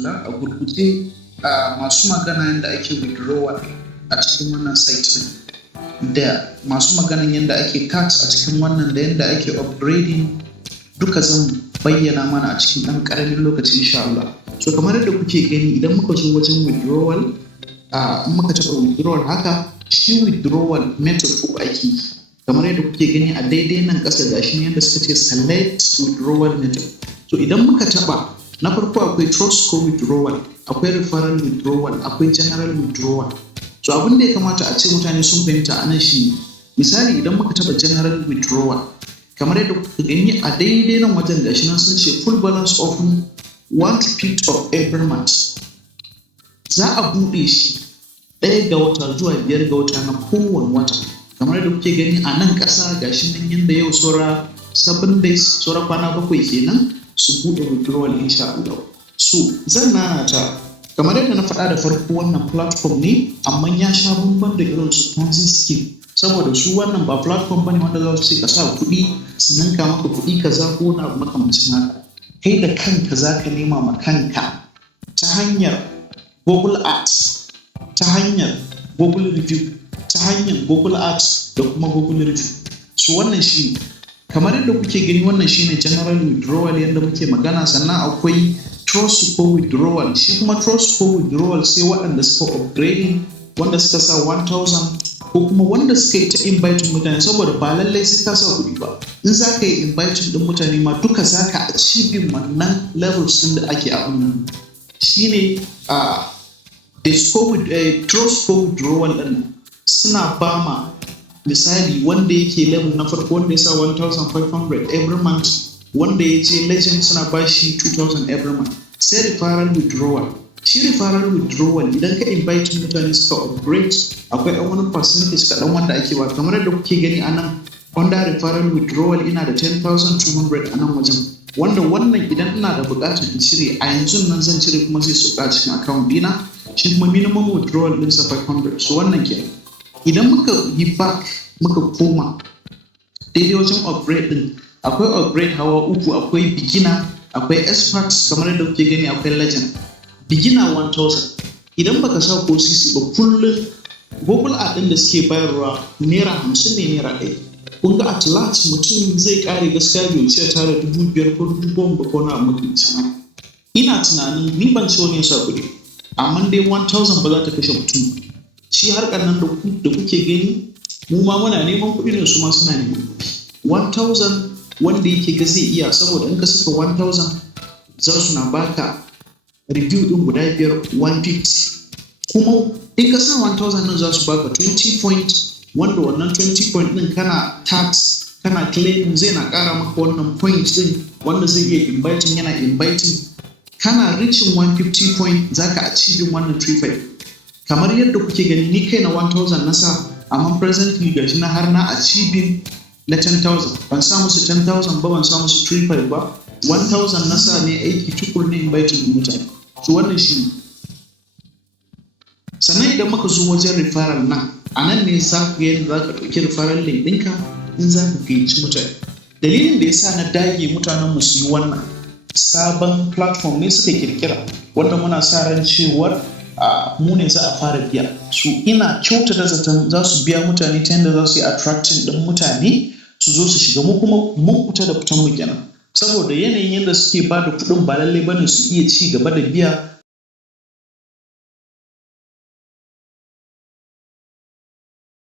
rahmatullah. A gurguje masu magana yadda ake withdrawal a cikin wannan site da masu maganan yadda ake tax a cikin wannan da yadda ake upgrading duka zan bayyana mana a cikin ɗan ƙaramin lokaci insha Allah. So kamar yadda kuke gani idan muka zo wajen withdrawal, in muka taɓa withdrawal haka, shi withdrawal method uku ake yi. Kamar yadda kuke gani a daidai nan ƙasa gashi ne yadda suka ce select withdrawal method. So idan muka taɓa, na farko akwai trust co withdrawal, akwai referral withdrawal, akwai general withdrawal. So abin da ya kamata a ce mutane sun fahimta a nan shi, misali idan muka taɓa general withdrawal, kamar yadda kuka gani a daidai nan wajen gashi nan sun ce full balance open 1/5 of every month. Za a buɗe shi 1 ga wata zuwa 5 ga wata na kowane wata. Kamar yadda kuke gani a nan ƙasa gashi nan yadda yau saura 7 days, saura kwana 7 kenan su buɗe withdrawal insha Allah. So zan nanata kamar yadda na faɗa da farko, wannan platform ne amma ya sha bamban da irin su Ponzi scheme, saboda su wannan ba platform bane wanda za su ce ka sa kuɗi su ninka maka kuɗi kaza ko wani abu makamancin haka. Kai da kanka za ka nema ma kanka ta hanyar Google Ads, ta hanyar Google Review, ta hanyar Google Ads da kuma Google Review. So wannan shi kamar yadda kuke gani, wannan shine general withdrawal yadda muke magana. Sannan akwai trust co withdrawal, shi kuma trust co withdrawal sai waɗanda suka upgrading, wanda suka sa 1000 ko kuma wanda suka yi ta inviting mutane, saboda ba lallai sai ka sa kuɗi ba. In za ka yi inviting ɗin mutane ma duka za ka achieving wannan levels ɗin da ake abin nan. Shi ne trust co withdrawal ɗin suna ba ma misali wanda yake level na farko wanda ya sa 1500 every month, wanda ya je legend suna ba shi 2000 every month. Sai referral withdrawal, shi referral withdrawal idan ka invite mutane suka upgrade akwai ɗan wani percentage kaɗan wanda ake ba. Kamar yadda kuke gani a nan under referral withdrawal ina da 10,200 a nan wajen, wanda wannan idan ina da buƙatar in cire a yanzu nan zan cire kuma zai sauka cikin account dina. Shi kuma minimum withdrawal ɗinsa 500. So wannan kenan. Idan muka yi back muka koma daidai wajen upgrade ɗin, akwai upgrade hawa uku, akwai beginner, akwai expert, kamar yadda kuke gani akwai legend. Beginner 1000, idan baka sa ko sisi ba kullum Google Ad ɗin da suke bayarwa naira 50 ne, naira 1. Kun ga at large mutum zai kare gaskiya bai wuce tara 5,000 ko 10,000 ba ko na makamancin. Ina tunanin ni ban ci wani ya sa kuɗi, amma dai 1000 ba za ta kashe mutum. Shi harkar nan da kuke gani mu ma muna neman kuɗi ne, su ma suna neman kuɗi. 1000 wanda yake ga zai iya, saboda in ka saka 1000 za su na baka review ɗin guda 5 150, kuma in ka sa 1000 nan za su baka 20 point, wanda wannan 20 point ɗin kana tax kana claiming zai na ƙara maka wannan point ɗin wanda zai iya inviting, yana inviting kana reaching 150 point za ka achieving wannan 35. Kamar yadda kuke gani ni kai na 1000 na sa, amma presently gashi na har na achieving na 10,000. Ban sa musu 10,000 ba, ban sa musu 35 ba, 1000 na sa ne aiki tukur ne inviting mutane. So wannan shi ne. Sannan idan muka zo wajen referral nan, a nan ne za ka yadda za ka ɗauki referral link ɗinka in za ka gayyaci mutane. Dalilin da ya sa na dage mutanen mu su yi wannan, sabon platform ne suka kirkira wanda muna sa ran cewar mu ne za a fara biya. So ina kyautata zaton za su biya mutane ta yadda za su yi attracting ɗin mutane su zo su shiga. Mu kuma mun fita da fitan mu kenan, saboda yanayin yadda suke ba da kuɗin ba lallai bane su iya ci gaba da biya